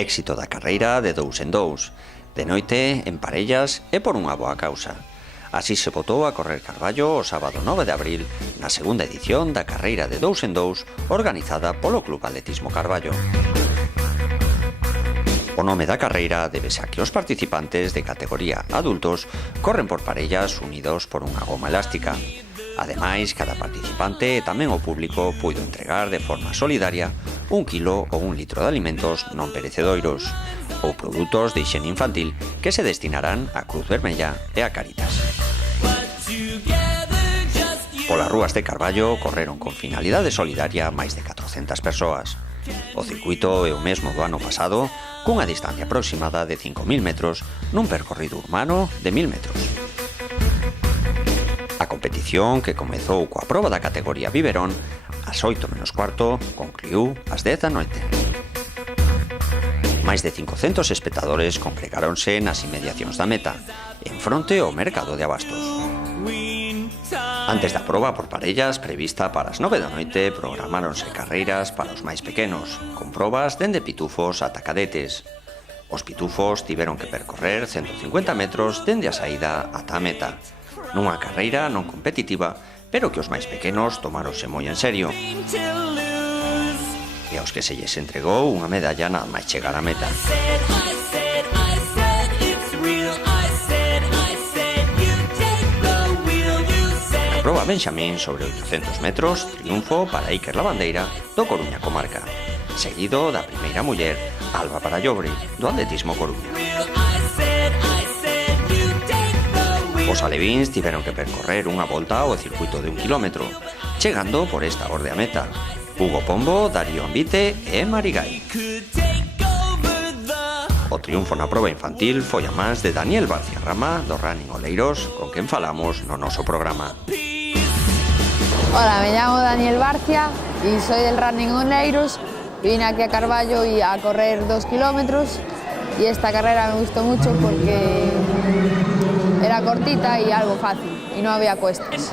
Éxito da carreira de 2 en 2, de noite, en parellas e por unha boa causa. Así se botou a correr Carballo o sábado 9 de abril na segunda edición da carreira de 2 en 2 organizada polo Club Atletismo Carballo. O nome da carreira débese a que os participantes de categoría adultos corren por parellas unidos por unha goma elástica. Ademais, cada participante e tamén o público puido entregar de forma solidaria 1 kilo ou 1 litro de alimentos non perecedoiros ou produtos de hixiene infantil que se destinarán á Cruz Vermella e a Cáritas. Polas rúas de Carballo correron con finalidade solidaria máis de 400 persoas. O circuito é o mesmo do ano pasado, cunha distancia aproximada de 5.000 metros nun percorrido urbano de 1.000 metros. A competición, que comezou coa proba da categoría Biberón, ás 8 menos cuarto, concluiu ás 10 da noite. Máis de 500 espectadores congregáronse nas inmediacións da meta, en fronte ao mercado de abastos. Antes da proba por parellas prevista para as 9 da noite, programáronse carreiras para os máis pequenos, con probas dende pitufos ata cadetes. Os pitufos tiveron que percorrer 150 metros dende a saída ata a meta, nunha carreira non competitiva, pero que os máis pequenos tomáronse moi en serio. E aos que se lles entregou unha medalla nada máis chegar á meta. Na proba Benxamín sobre 800 metros, triunfo para Iker Lavandeira do Coruña Comarca, seguido da primeira muller, Alba Barallobri, do Atletismo Coruña. Os alevíns tiveron que percorrer unha volta ao circuito de 1 kilómetro, chegando por esta orde a meta. Hugo Pombo, Darío Ambite e Marigay. O triunfo na proba infantil foi a mans de Daniel Barcia Rama, do Running Oleiros, con quen falamos no noso programa. Hola, me llamo Daniel Barcia y soy del Running Oleiros. Vine aquí a Carballo y a correr 2 kilómetros y esta carrera me gustó mucho porque era cortita y algo fácil y no había cuestas.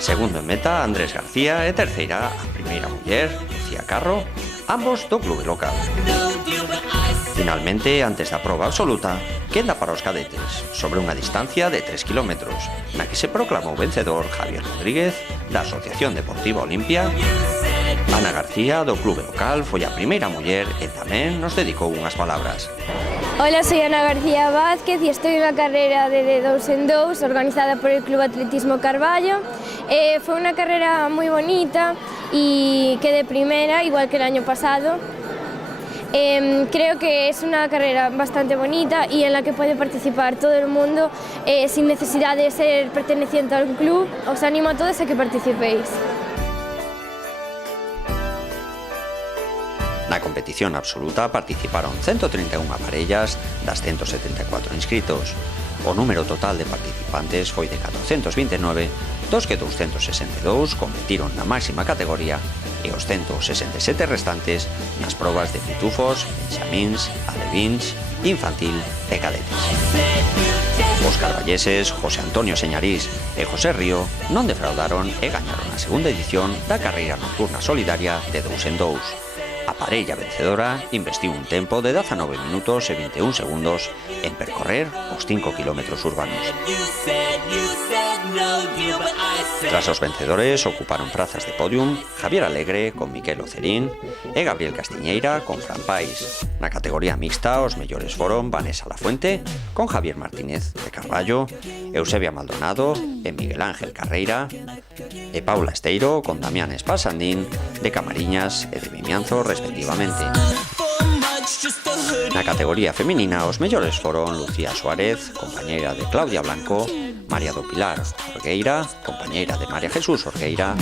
Segundo en meta, Andrés García e terceira a primeira muller, Lucía Carro, ambos do clube local. Finalmente, antes da proba absoluta, quenda para os cadetes, sobre unha distancia de 3 kilómetros, na que se proclamou vencedor Javier Rodríguez, da Asociación Deportiva Olimpia. Ana García, do clube local, foi a primeira muller e tamén nos dedicou unhas palabras. Hola, soy Ana García Vázquez y estoy en la carrera de 2 en 2 organizada por el Club Atletismo Carballo. Fue una carrera muy bonita y quedé primera, igual que el año pasado. Creo que es una carrera bastante bonita y en la que puede participar todo el mundo sin necesidad de ser perteneciente a un club. Os animo a todos a que participéis. Na competición absoluta participaron 131 parellas das 174 inscritos. O número total de participantes foi de 429, dos que 262 competiron na máxima categoría e os 167 restantes nas probas de pitufos, benxamíns, alevíns, infantil e cadetes. Os carballeses José Antonio Señarís e José Río non defraudaron e gañaron a segunda edición da carreira nocturna solidaria de 2 en 2. A parella vencedora investiu un tempo de 19 minutos e 21 segundos en percorrer os 5 kilómetros urbanos. Tras os vencedores ocuparon prazas de podium Javier Alegre con Miquel Ocerín e Gabriel Castiñeira con Fran Pais. Na categoría mixta os mellores foron Vanessa Lafuente con Javier Martínez de Carballo, Eusebia Maldonado e Miguel Ángel Carreira e Paula Esteiro con Damián Espasandín de Camariñas e de Vimianzo respectivamente. Na categoría feminina os mellores foron Lucía Suárez, compañeira de Claudia Blanco, María do Pilar Orgueira, compañeira de María Jesús Orgueira.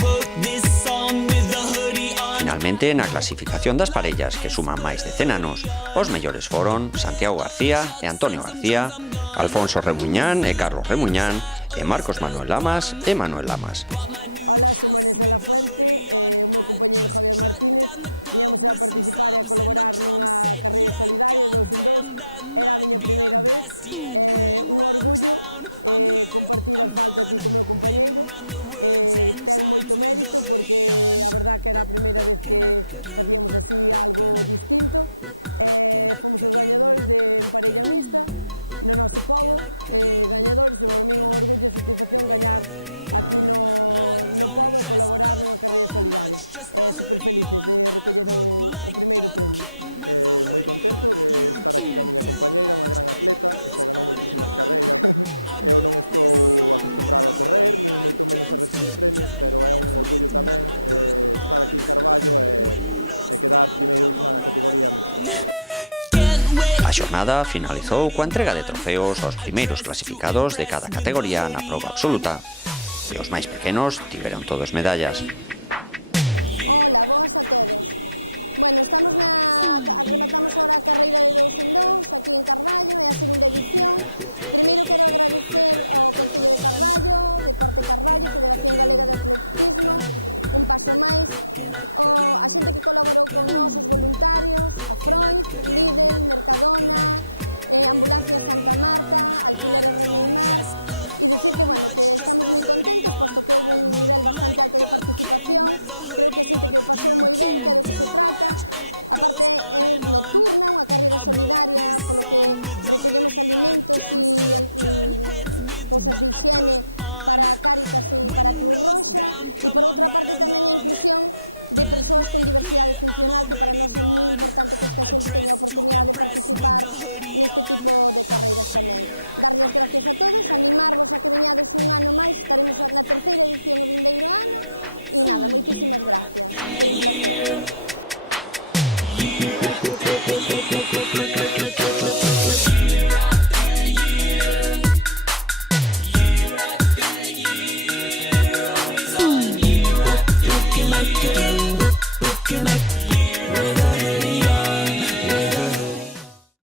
Finalmente, na clasificación das parellas que suman máis de 100 anos, os mellores foron Santiago García e Antonio García, Alfonso Remuñán e Carlos Remuñán, e Marcos Manuel Lamas e Manuel Lamas. Hola, son Vanessa Lafuente e o meu compañeiro Javier Martínez. Viñamos a participar e a colaborar nunha carreira solidaria de 2 en 2. Era a miña primeira vez, un orgullo compartir asfalto aquí co meu compañeiro. Ten moito mérito porque a verdad que era a primeira vez que facíamos así algo distinto. Fomos os gañadores de parella mixta no noso pobo, gañadores, e para min é un orgullo e satisfacción gañar aquí no pobo e colaborar nunha carreira solidaria. Super felices de recoller o primeiro premio. Moi contento de estar aquí ca miña compañeira, unha gran atleta que xa ganou moitísimas carreiras. Eu non estou acostumbrado a correr, nin moito menos a recibir premios, pero é un orgullo tamén estar aquí en Carballo e quedar primeiros na categoría mixta. A xornada finalizou coa entrega de trofeos aos primeiros clasificados de cada categoría na proba absoluta, e os máis pequenos tiveron todos medallas. Hola, boas a todos. Bueno, rematamos ahora a carreira de 2 en 2 aquí en Carballo, é a segunda edición. Primeiro quero agradecer ao Concello de Carballo, Deporte Carballo, Federación Galega de Atletismo, Un Paso Máis, a xente que colaborou con nós, os voluntarios, a Freud, Lidl, Mercadona, Ambulancia Santa Marta, Alquileres Reneimar, e dicir que, bueno, que estamos moi contentos, posto que houve un nivel bastante alto de participación. Creo que a xente que o pasou moi ben, que é do que se trata. A parte é nocturna, unha carreira solidaria, polo que recollemos alimentos e cousas de higiene para Cáritas e para Cruz Roxa, e por outra parte tamén a inclusión de persoas con diversidade funcional, que para nós é moi importante que esta xente teña a oportunidade de participar neste tipo de carreiras tamén. Darlle as gracias a todos, animarvos a que veñades un ano máis, estaremos na terceira edición o vindeiro ano, e nada, moitísimas gracias, foi un placer. Year after year.